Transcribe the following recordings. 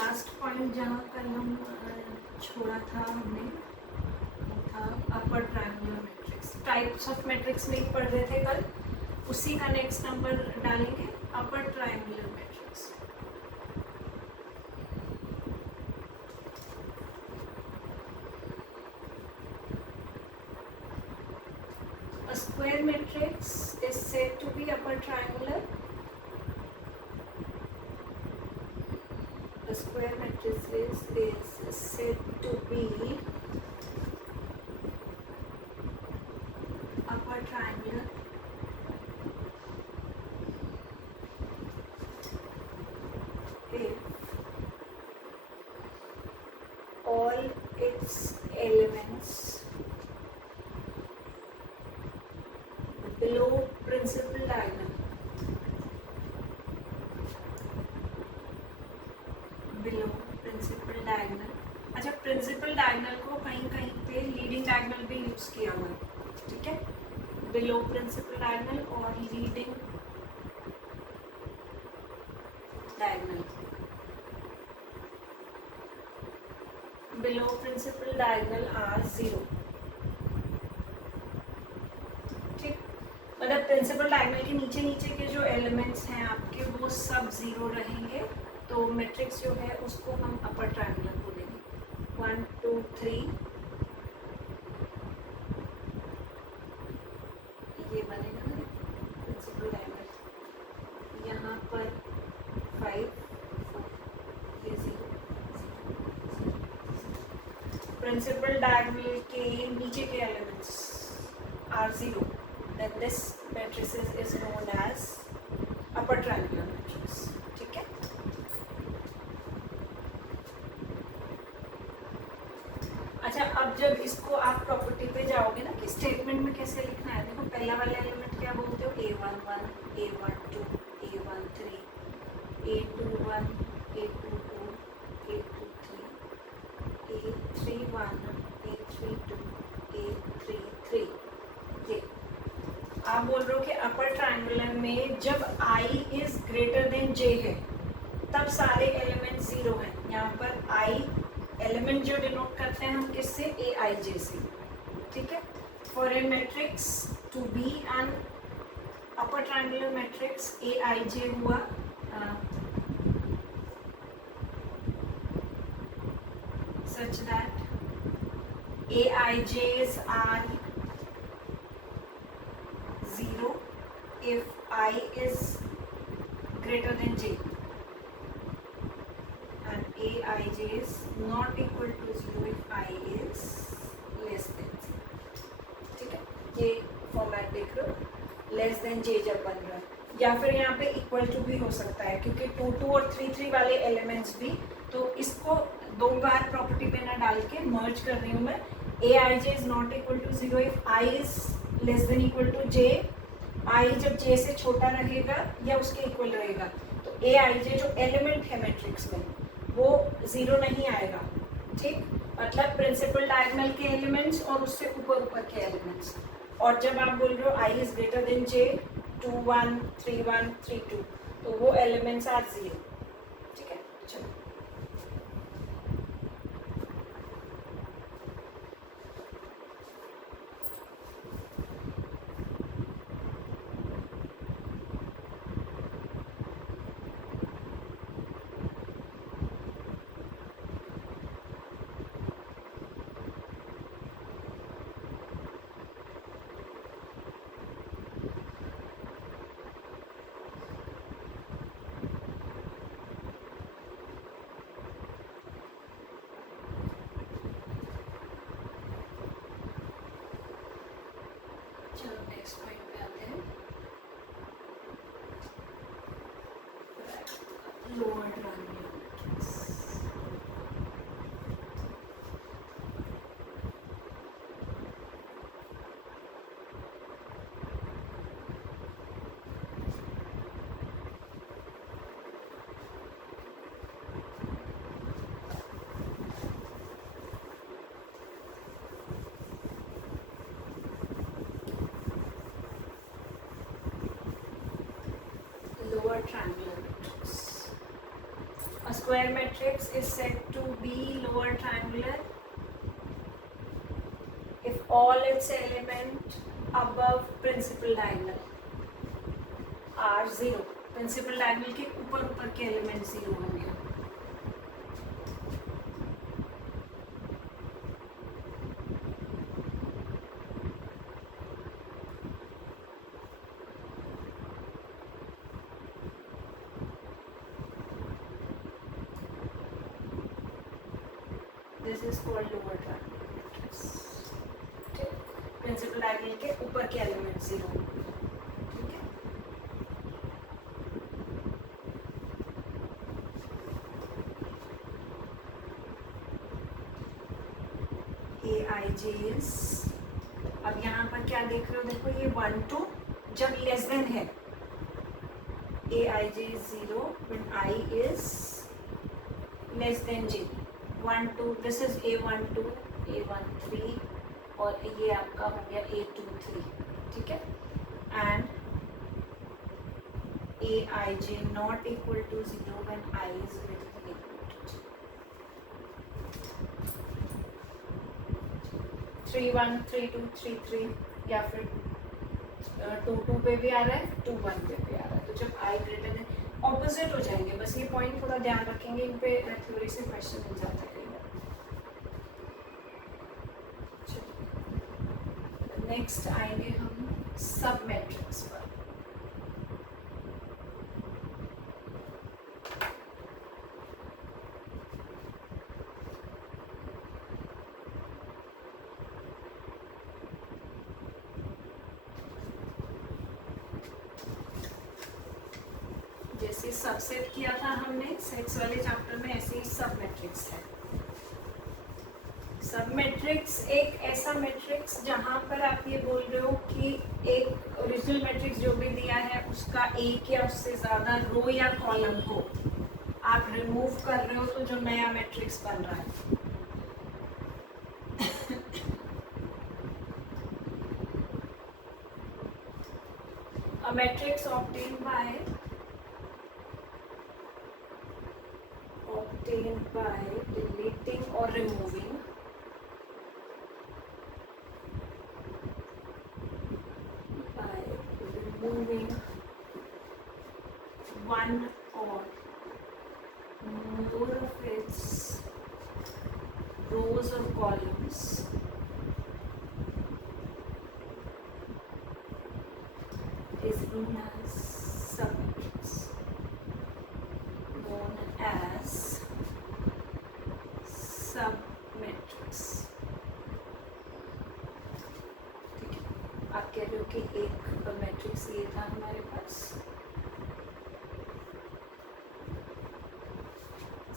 Last point जहाँ कल हम छोड़ा था हमने वो था अपर triangular matrix. Types of matrix में ही पढ़ रहे थे कल, उसी का नेक्स्ट नंबर डालेंगे अपर triangular matrix. A square matrix is said to be upper triangular. A square matrix is said to be upper triangular if all its elements below principal diagonal अच्छा, principal diagonal को कहीं कहीं पे leading diagonal भी use किया हुआ है, ठीक है। बिलो प्रिंसिपल डायगोनल और leading diagonal, below principal diagonal are 0, ठीक। मतलब प्रिंसिपल डायगोनल के नीचे नीचे के जो एलिमेंट्स हैं आपके वो सब 0 रहेंगे, तो मैट्रिक्स जो है उसको हम अपर ट्रायंगुलर बोलेंगे। 1 2 3 ये बनेगा ना प्रिंसिपल डायगोनल, यहाँ पर 5 4 ये 0। प्रिंसिपल डायगोनल के नीचे के elements are 0, then this matrix is known as upper triangular matrix, ठीक है। अच्छा, अब जब इसको आप प्रॉपर्टी पे जाओगे ना कि स्टेटमेंट में कैसे लिखना है, देखो पहला वाला एलिमेंट क्या बोलते हो, a11 a12 a13 a21 a22 a23 a31 a32 a33। ये आप बोल रहे हो कि अपर ट्रायंगुलर में जब i is greater then j है तब सारे एलिमेंट 0 हैं। यहाँ पर i एलिमेंट जो डिनोट करते हैं हम किससे, ए आई जे से, ठीक है। For a matrix to be an upper triangular matrix, A I J हुआ such that A I J's are 0 if I is greater than J, aij is not equal to 0 if I is less than 0, ठीक है। ये format देख रहे हो, less than j जब बन रहा है, या फिर यहाँ पे इक्वल टू भी हो सकता है क्योंकि 2 2 और 3 3 वाले एलिमेंट्स भी, तो इसको 2 बार प्रॉपर्टी पे ना डाल के मर्ज कर रही हूँ मैं। aij is not equal to 0 if I is less than equal to j, I जब j से छोटा रहेगा या उसके इक्वल रहेगा तो aij जो एलिमेंट है मैट्रिक्स में वो 0 नहीं आएगा, ठीक। मतलब प्रिंसिपल डायगोनल के एलिमेंट्स और उससे ऊपर ऊपर के एलिमेंट्स, और जब आप बोल रहे हो i is greater then j 2 1 3 1 3 2 तो वो एलिमेंट्स आर 0, ठीक है। चलो नेक्स्ट पॉइंट पे आते हैं, lower triangular matrix. square matrix is said to be lower triangular if all its element above principal diagonal are zero. Principal diagonal के ऊपर ऊपर के एलिमेंट जीरो होंगे. This is called lower triangle matrix. Principal diagonal के ऊपर के element zero होंगे. AIJs. अब यहाँ पर क्या देख रहे हो, देखो ये 1 2 जब लेस देन है, AIJ is 0 when I is less than J. 1 2 this is A12 A13 और ये आपका हो गया A23. ठीक है. And AIJ not equal to 0 when I is greater than equal to J. 3 1 3 2 3 3 या फिर 2 2 पे भी आ रहा है, 2 1 पे भी आ रहा है. तो जब I ग्रेटर देन ऑपोजिट हो जाएंगे. बस ये पॉइंट थोड़ा ध्यान रखेंगे, इन पे थ्योरी से क्वेश्चन मिल जाता है. नेक्स्ट आएंगे हम सब मैट्रिक्स पर. जैसे सबसेट किया था हमने सेट्स वाले चैप्टर में, ऐसे ही सब मैट्रिक्स है. सब मैट्रिक्स एक ऐसा मैट्रिक्स जहाँ पर आप ये बोल रहे हो कि एक ओरिजिनल मैट्रिक्स जो भी दिया है उसका एक या उससे ज़्यादा रो या कॉलम को आप रिमूव कर रहे हो तो जो नया मैट्रिक्स बन रहा है. A matrix obtained by deleting or removing one or more of its rows or columns is known as submatrix. ठीक है. आप कह रहे हो कि एक मैट्रिक्स ये था हमारे पास,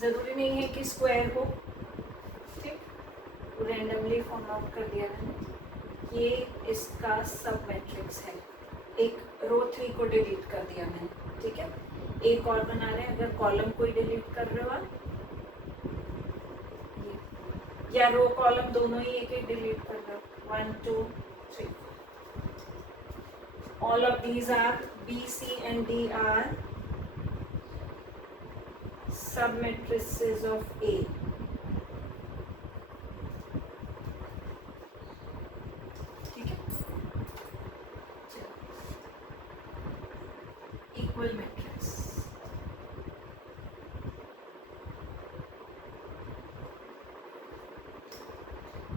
जरूरी नहीं है कि स्क्वायर हो. ठीक, रैंडमली फॉर्म आउट कर दिया मैंने. ये इसका सब मैट्रिक्स है. एक रो 3 को डिलीट कर दिया मैंने. ठीक है. एक और बना रहे हैं, अगर कॉलम कोई डिलीट कर रहे हो आप, या रो कॉलम दोनों ही एक एक डिलीट कर रहे हो. 1 2 3. All of these are B C and D are सब मैट्रिसेस ऑफ A. ठीक है. Equal matrix.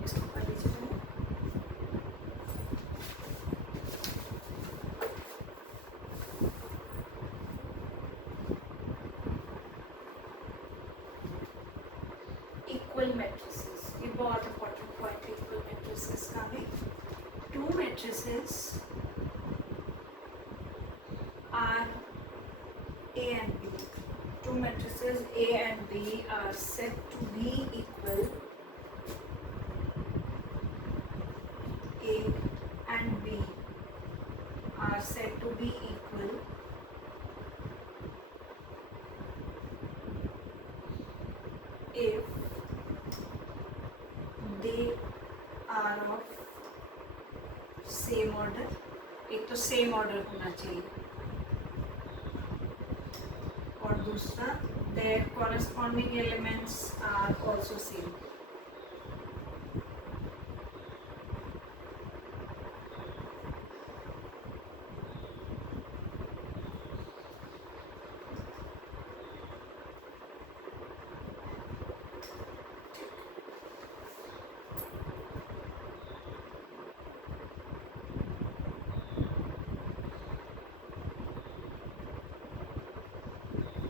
इसको कर लीजिए. इक्वल मैट्रिसेस, ये बहुत इंपॉर्टेंट पॉइंट है इक्वल मैट्रिसेस का भी. Two matrices are A and B. Two matrices A and B are said to be equal. A and B are said to be equal if they are of same order. एक तो same order होना चाहिए और दूसरा their corresponding elements are also same.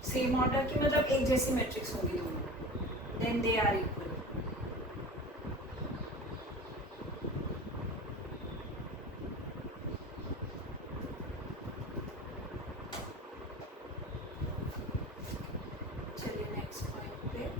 Same order की मतलब एक जैसी मैट्रिक्स होगी दोनों, देन दे आर इक्वल. चलिए नेक्स्ट पॉइंट पे.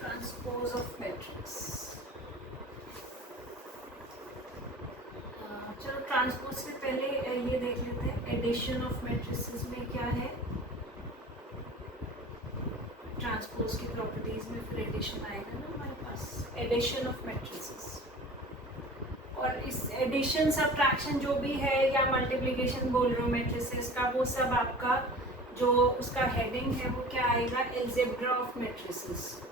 Transpose of matrix. चलो ट्रांसपोज से पहले ये देख लेते हैं एडिशन ऑफ मैट्रिसेस में क्या है. ट्रांसपोज की प्रॉपर्टीज में फिर एडिशन आएगा ना हमारे पास. एडिशन ऑफ मैट्रिसेस, और इस एडिशन सब्ट्रैक्शन जो भी है या मल्टीप्लिकेशन बोल रहे हो मैट्रिसेस का, वो सब आपका जो उसका हेडिंग है वो क्या आएगा, algebra of matrices.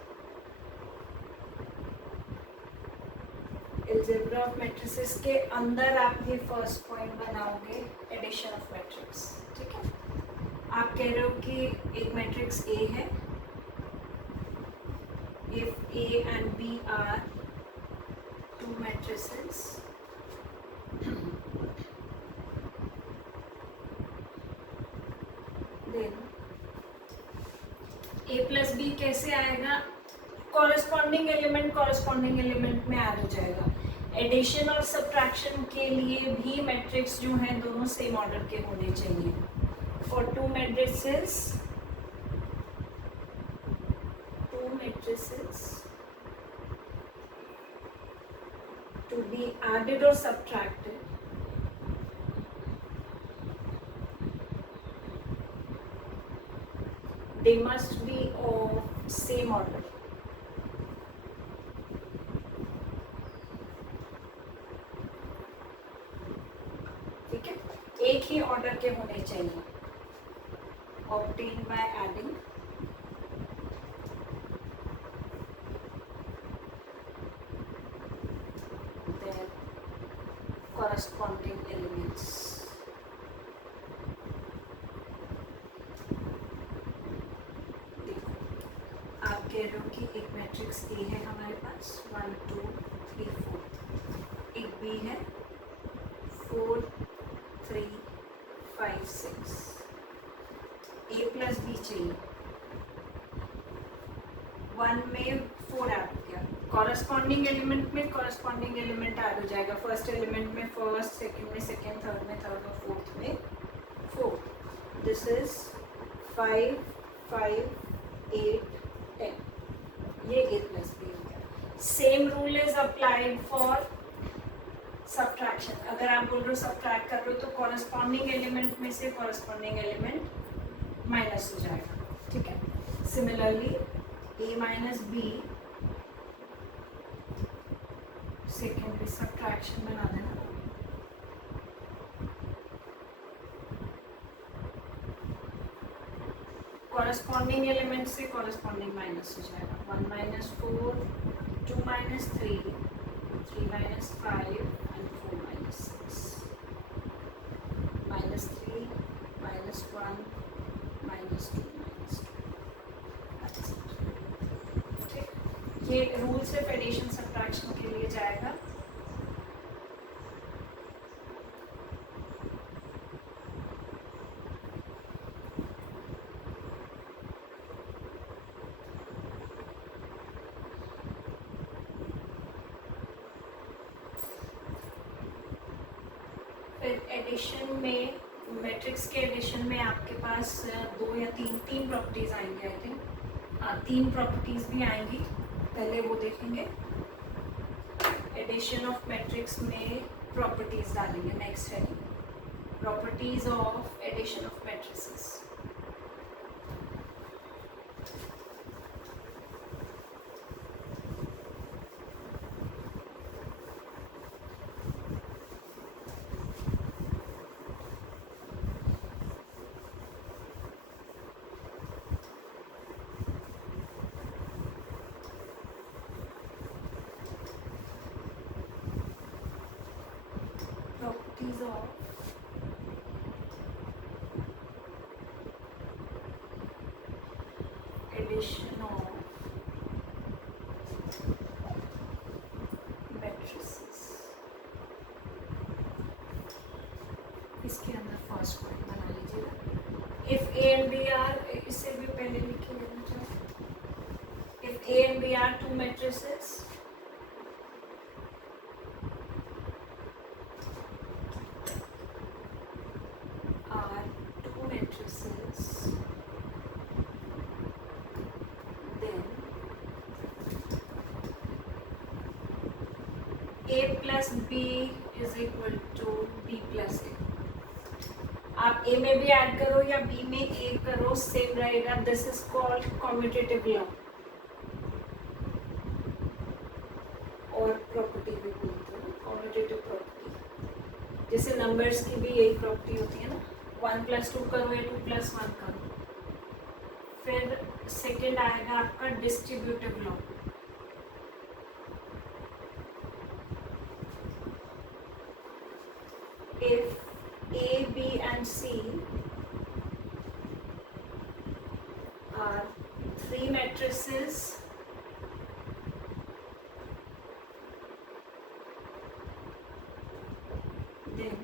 Algebra of matrices के अंदर आप ये फर्स्ट पॉइंट बनाओगे एडिशन ऑफ मैट्रिक्स. ठीक है, आप कह रहे हो कि एक मैट्रिक्स ए है, if A and B are two matrices, then A plus B कैसे आएगा, कॉरेस्पॉन्डिंग एलिमेंट में ऐड हो जाएगा. एडिशन और सब्ट्रैक्शन के लिए भी मैट्रिक्स जो हैं दोनों सेम ऑर्डर के होने चाहिए. For to matrices to be added or subtracted, they must be of same order. ठीक है, एक ही ऑर्डर के होने चाहिए. obtained by adding their corresponding elements. आप कह रहे हो कि एक मैट्रिक्स ए है हमारे पास 1 2 3 4, एक बी है 4 3 5 6, ए प्लस बी चाहिए. 1 में 4 ऐड हो गया, कॉरस्पॉन्डिंग एलिमेंट में कॉरस्पॉन्डिंग एलिमेंट ऐड हो जाएगा. फर्स्ट एलिमेंट में फर्स्ट, सेकंड में सेकंड, थर्ड में थर्ड और फोर्थ में 4. This is 5 5 8 10. ये ए प्लस बी हो गया. Same rule is applied for subtraction. अगर आप बोल रहे हो सब्ट्रैक्ट कर रहे हो तो कॉरस्पॉन्डिंग एलिमेंट में से कॉरस्पॉन्डिंग एलिमेंट माइनस हो जाएगा. ठीक है, सिमिलरली ए माइनस बी सेकेंड भी सब्ट्रैक्शन बना देना. कॉरस्पॉन्डिंग एलिमेंट से कॉरस्पॉन्डिंग माइनस हो जाएगा. 1 minus 4 2 minus 3 3 minus 5 and 4 minus 6 minus 3 minus 1 minus 2 minus 2. ठीक, ये रूल सिर्फ एडिशन सब्ट्रैक्शन के लिए जाएगा. एडिशन में, मैट्रिक्स के एडिशन में आपके पास दो या तीन प्रॉपर्टीज आएंगी, आई थिंक तीन प्रॉपर्टीज भी आएंगी, पहले वो देखेंगे। एडिशन ऑफ मैट्रिक्स में प्रॉपर्टीज डालेंगे, नेक्स्ट है properties of addition of matrices. Properties of addition of matrices। इसके अंदर फर्स्ट पॉइंट बना लीजिएगा। If A and B are, इससे भी पहले लिखे लेना चाहिए। If A and B are two matrices, A plus B is equal to B plus A. आप A में भी ऐड करो या B में A करो, सेम रहेगा। This is called commutative law, और प्रॉपर्टी भी बोलते हैं कॉम्यूटेटिव प्रॉपर्टी। जैसे नंबर्स की भी यही प्रॉपर्टी होती है ना, 1+2 करो या 2+1 करो। फिर सेकेंड आएगा आपका distributive law. If A, B and C are three matrices, then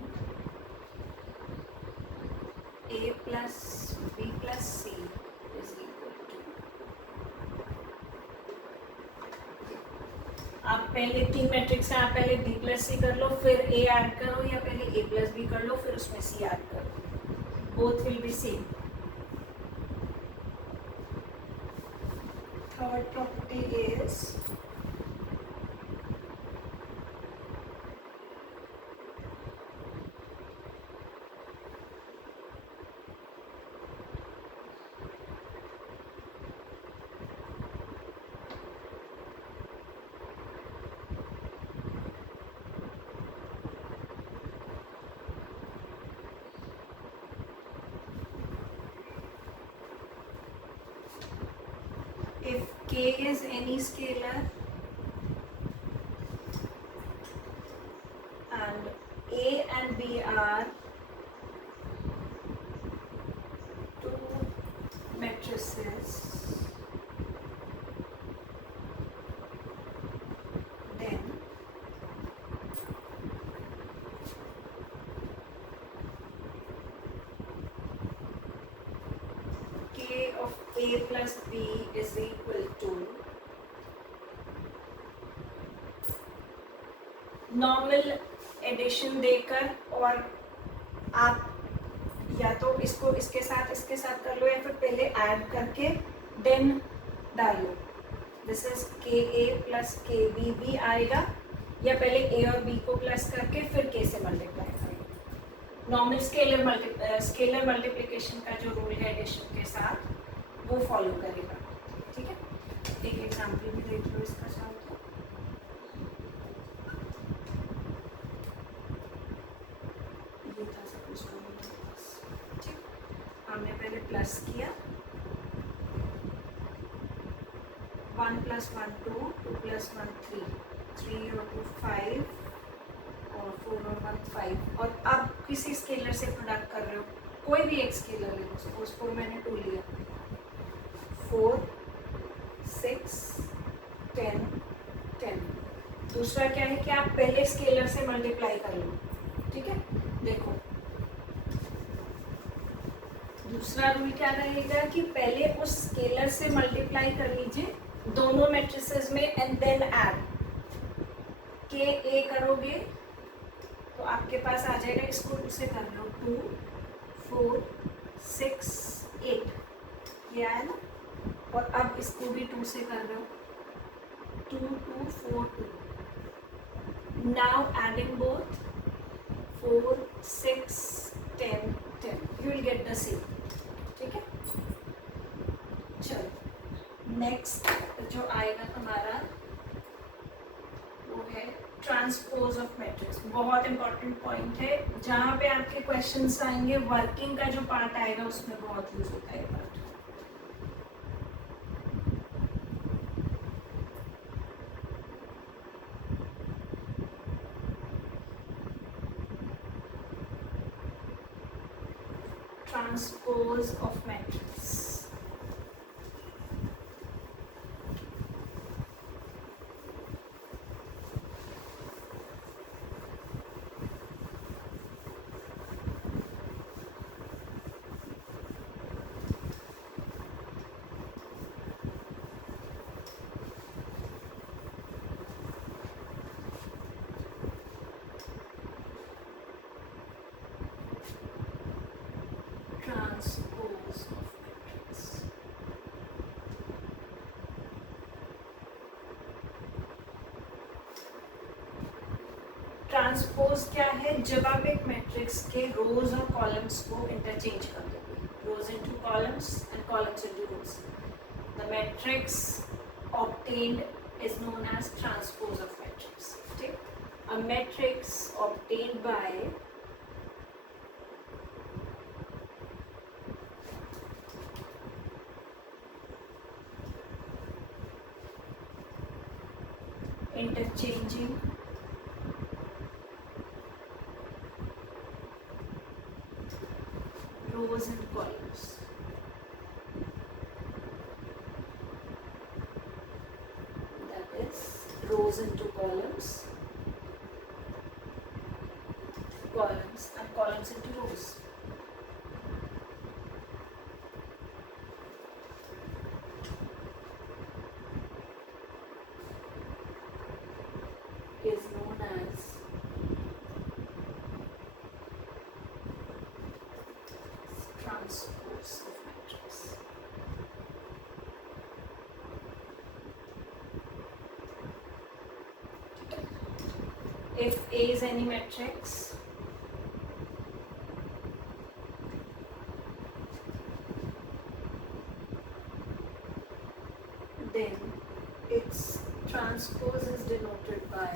A plus B plus C is equal to, आप पहले तीन मैट्रिक्स हैं, आप पहले B प्लस सी कर लो, फिर A ऐड करो, या पहले A प्लस बी कर लो, फिर उसमें C ऐड करो, both will be same. Third property is if K is any scalar and A and B are two matrices, then K of A plus B is equal to normal addition देकर, और आप या तो इसको इसके साथ कर लो, या फिर पहले ऐड करके देन डाल लो। दिस इज के ए प्लस के बी भी आएगा, या पहले ए और बी को प्लस करके फिर के से मल्टीप्लाई करेंगे। नॉर्मल स्केलर मल्टीप्लिकेशन का जो रूल है एडिशन के साथ, वो फॉलो करेगा। ठीक है, एक एग्जाम्पल भी देख लो इसका चाहो तो। ये था सपोज ठीक, हमने पहले प्लस किया, 1 + 1 2, 2 + 1 3, 3 और 2 5, और 4 और 1 5। और अब किसी स्केलर से प्रोडक्ट कर रहे हो, कोई भी एक स्केलर ले लो, सपोज 4 मैंने 2 लिया, 4 6 10 10। दूसरा क्या है कि आप पहले स्केलर से मल्टीप्लाई कर लो। ठीक है, देखो दूसरा रूल क्या रहेगा कि पहले उस स्केलर से मल्टीप्लाई कर लीजिए दोनों मैट्रिसेस में, एंड देन ऐड। के ए करोगे तो आपके पास आ जाएगा, इसको 2 से कर लो, 2 4 6 8, ये आया ना। और अब इसको भी 2 से कर लो, 2 2 4 2। Now adding both 4 6 10 10, you will get the same. ठीक है, चलो नेक्स्ट जो आएगा हमारा वो है ट्रांसपोज ऑफ मैट्रिक्स। बहुत इंपॉर्टेंट पॉइंट है, जहाँ पे आपके क्वेश्चंस आएंगे, वर्किंग का जो पार्ट आएगा उसमें बहुत यूज होता है part. Transpose of matrix. Transpose of matrix. Transpose क्या है? जब आप एक मैट्रिक्स के रोज और कॉलम्स को इंटरचेंज कर दोगे, रोज into columns and columns into rose, the matrix obtained is known as transpose of matrix. ठीक, a matrix obtained by interchanging rows and columns. That is rows into columns, columns and columns into rows. Is known as transpose of matrix. If A is any matrix, then its transpose is denoted by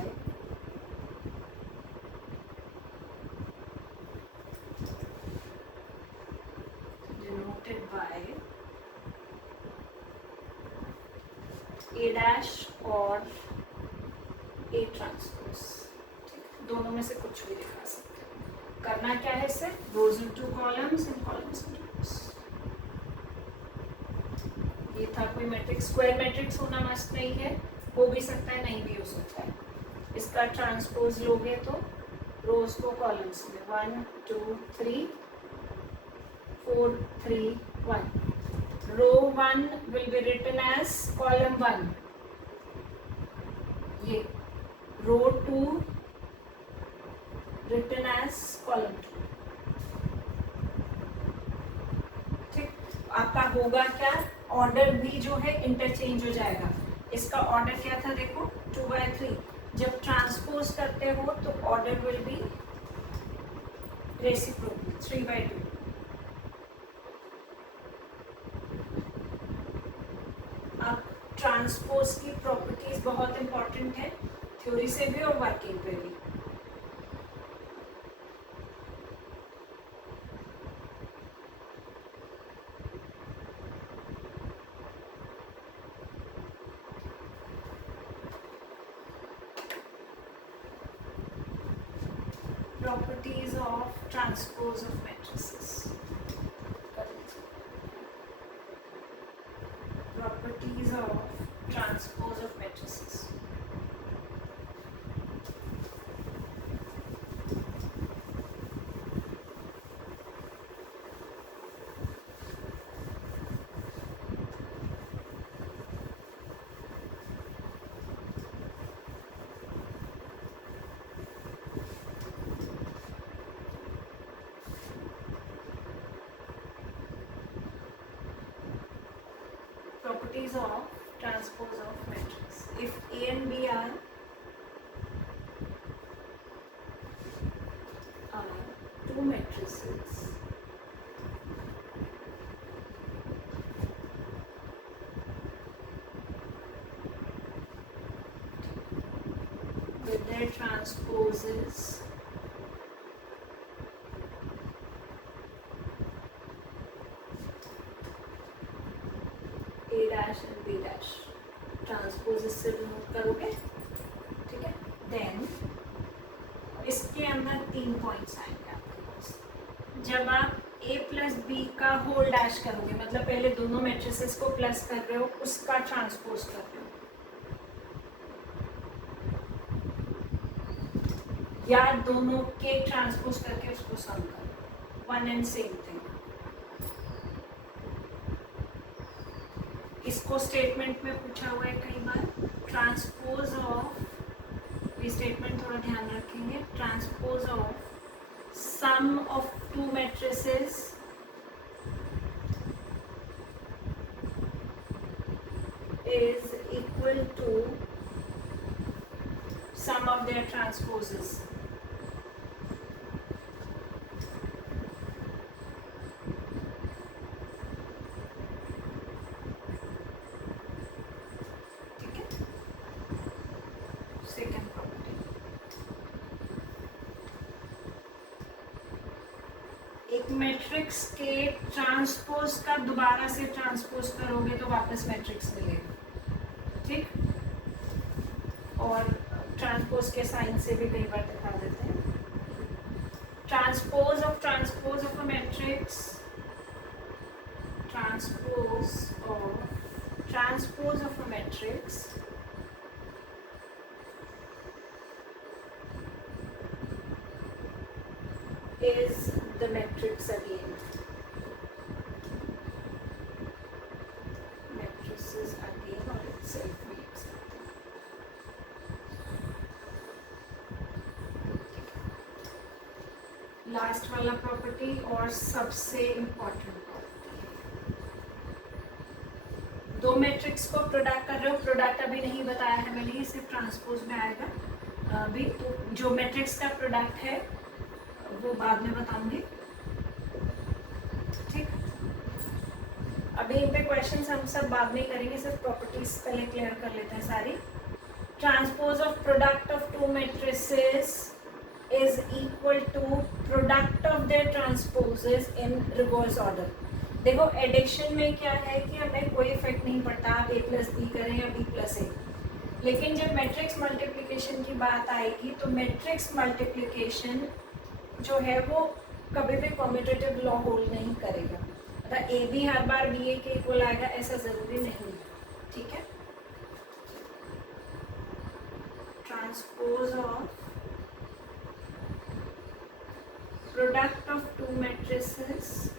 A dash और A transpose. दोनों में से कुछ भी दिखा सकते हैं। करना क्या है इसे? रोज into columns and columns into रोज। ये था कोई मैट्रिक्स, स्क्वायर मैट्रिक्स होना मस्ट नहीं है, हो भी सकता है, नहीं भी हो सकता है। इसका ट्रांसपोज लोगे तो रोज को कॉलम्स में 1 2 3 4 3 1, रो 1 will be written as column 1, ये रो 2 written as column 2। ठीक, आपका होगा क्या? ऑर्डर भी जो है इंटरचेंज हो जाएगा। इसका ऑर्डर क्या था देखो, 2/3। जब ट्रांसपोज करते हो तो ऑर्डर विल बी रेसिप्रोकल, 3/2। अब ट्रांसपोज की प्रॉपर्टीज बहुत इंपॉर्टेंट है, थ्योरी से भी और वर्किंग पे भी। Properties of transpose of matrices. Properties of transpose of matrices. transpose of matrix. If A and B are two matrices with their transposes A dash and B dash, transpose से remove करोगे, ठीक है. Then इसके अंदर 3 points आएंगे आपके पास. जब आप A प्लस बी का होल डैश करोगे, मतलब पहले दोनों मैट्रिसेस को प्लस कर रहे हो, उसका ट्रांसपोज कर रहे हो, या दोनों के ट्रांसपोज करके उसको सम करो, वन एंड सेम थिंग. इसको स्टेटमेंट में पूछा हुआ है कई बार. ट्रांसपोज ऑफ, ये स्टेटमेंट थोड़ा ध्यान रखेंगे. Transpose of sum of two matrices is equal to sum of their transposes. ठीक है. सेकंड प्रॉपर्टी, एक मैट्रिक्स के ट्रांसपोज का दोबारा से ट्रांसपोज करोगे तो वापस मैट्रिक्स मिलेगा, ठीक. और ट्रांसपोज के साइन से भी कई बार दिखा देते हैं. Transpose of a matrix, transpose of a matrix is the matrix again. Matrices again or itself we accept. Last वाला प्रॉपर्टी और सबसे इम्पोर्टेंट प्रॉपर्टी, दो मैट्रिक्स को प्रोडक्ट कर रहे हो. प्रोडक्ट अभी नहीं बताया है मैंने, ये सिर्फ ट्रांसपोज में आएगा अभी. तो जो मैट्रिक्स का प्रोडक्ट है वो बाद में बताऊंगी, ठीक. अभी इन पे क्वेश्चंस हम सब बाद में करेंगे, सिर्फ प्रॉपर्टीज पहले क्लियर कर लेते हैं सारी. Transpose of product of two matrices is equal to product of their transposes in reverse order. देखो एडिशन में क्या है कि हमें कोई इफेक्ट नहीं पड़ता, आप ए प्लस बी करें या बी प्लस ए. लेकिन जब मैट्रिक्स मल्टीप्लिकेशन की बात आएगी तो मैट्रिक्स मल्टीप्लिकेशन जो है वो कभी भी कॉम्यूटेटिव लॉ होल्ड नहीं करेगा. मतलब A B her bar B ए के इक्वल आएगा ऐसा जरूरी नहीं है, ठीक है. Transpose of product of two matrices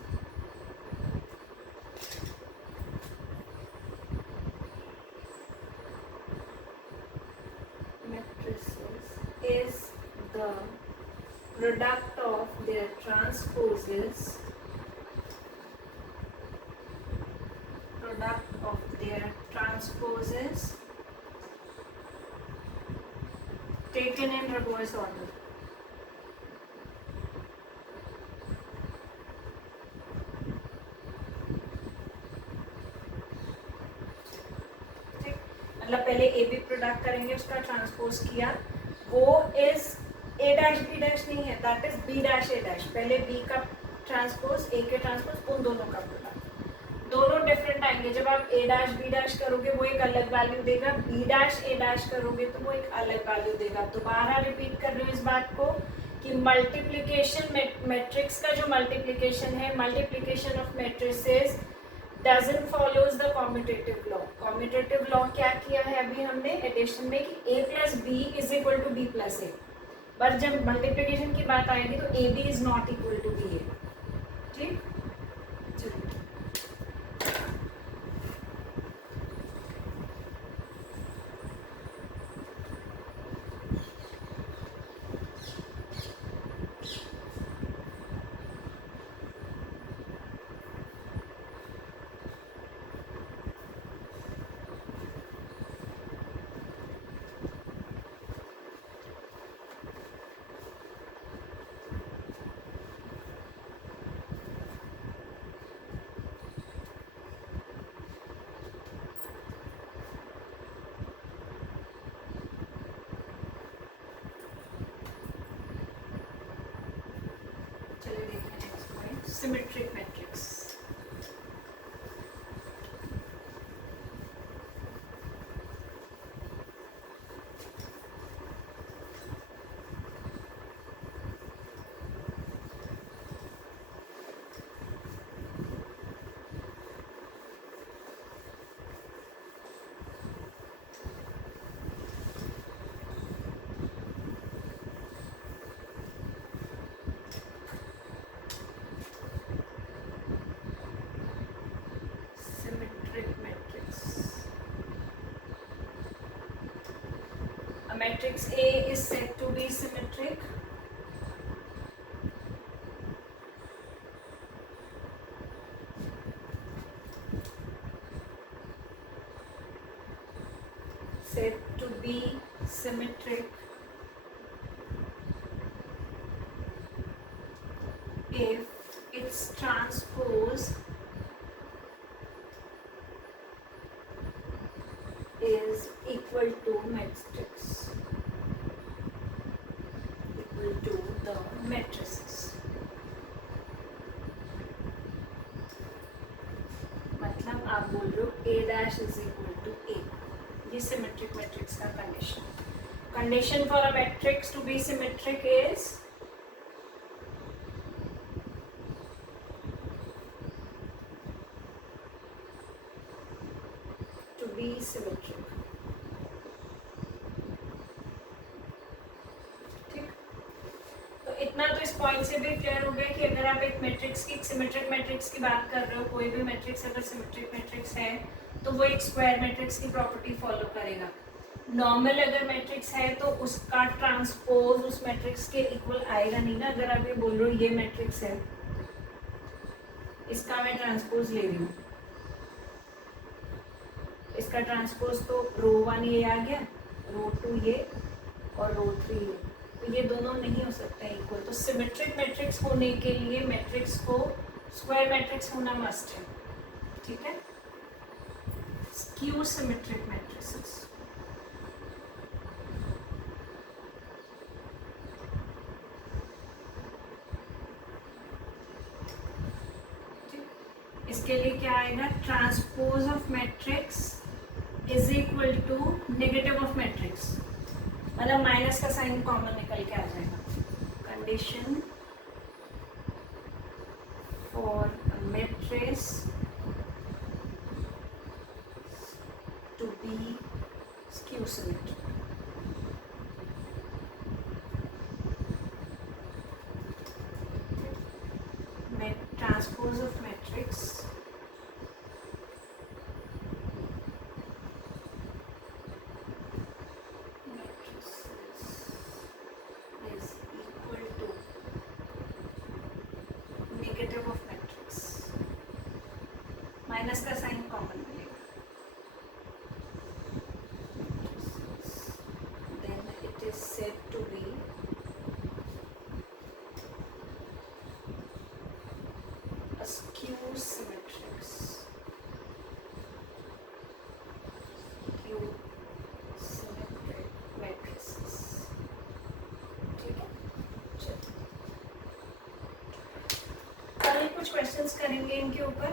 is the product of their transposes, taken in reverse order. मतलब पहले ए बी प्रोडक्ट करेंगे, उसका ट्रांसपोज किया, वो is A dash B dash नहीं है, that is B dash A dash. पहले B का ट्रांसपोज, ए के ट्रांसपोज, उन दोनों का प्रोडक्ट. दोनों डिफरेंट आएंगे. जब आप ए डैश बी डैश करोगे वो एक अलग वैल्यू देगा, बी डैश ए डैश करोगे तो वो एक अलग वैल्यू देगा. दोबारा रिपीट कर रही हूँ इस बात को कि मल्टीप्लिकेशन मैट्रिक्स का जो मल्टीप्लिकेशन है, multiplication of matrices doesn't follows the commutative law. Commutative law क्या किया है अभी हमने एडिशन में कि a plus b is equal to b plus a. पर जब मल्टीप्लिकेशन की बात आएगी तो a b is not equal to b a. ठीक, चलिए. Symmetric matrix. Matrix A is said to be symmetric if its transpose is equal to matrix, equal to the matrices. मतलब आप बोल रहे हो A dash is equal to A, ये symmetric matrix का condition. Condition for a matrix to be symmetric is to be symmetric. ठीक, तो इतना तो इस पॉइंट से भी क्लियर हो गया कि अगर आप एक मैट्रिक्स की सिमेट्रिक मैट्रिक्स की बात कर रहे हो, कोई भी मैट्रिक्स अगर सिमेट्रिक मैट्रिक्स है तो वो एक स्क्वायर मैट्रिक्स की प्रॉपर्टी फॉलो करेगा। नॉर्मल अगर मैट्रिक्स है तो उसका ट्रांसपोज उस मैट्रिक्स के इक्वल आएगा नहीं ना। अगर आप ये बोल रहे हो ये मैट्रिक्स है, इसका मैं ट्रांसपोज ले रही हूँ, इसका ट्रांसपोज तो रो 1 ये आ गया, रो 2 ये और रो 3 ये, तो ये दोनों नहीं हो सकता इक्वल। तो सिमेट्रिक मैट्रिक्स होने के लिए मैट्रिक्स को स्क्वायर मैट्रिक्स होना मस्ट है। ठीक है, स्क्यू सिमेट्रिक मैट्रिसेस। इसके लिए क्या आएगा, transpose of matrix is equal to negative of matrix, मतलब माइनस का साइन कॉमन निकल के आ जाएगा। Condition for matrix to be skew symmetric. Transpose of matrix is equal to negative of matrix, minus का साइन कॉमन मिलेगा, then it is said to be skew symmetrics, skew symmetric matrices। ठीक है, चलिए कल कुछ क्वेश्चंस करेंगे इनके ऊपर।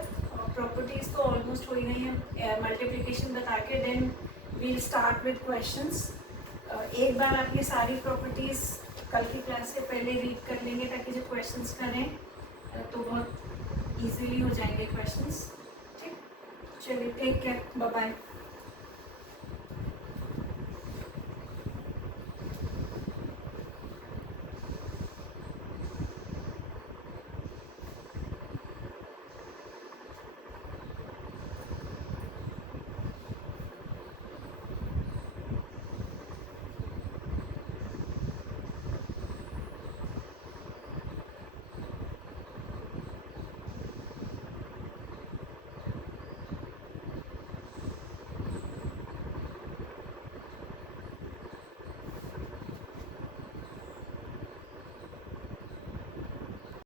प्रॉपर्टीज तो ऑलमोस्ट हो ही गई हैं, मल्टीप्लिकेशन बता के then we'll start with questions. एक बार आप ये सारी प्रॉपर्टीज कल की क्लास से पहले रीड कर लेंगे ताकि जब क्वेश्चंस करें तो बहुत इजीली हो जाएंगे क्वेश्चंस। ठीक, चलिए टेक केयर, बाय बाय।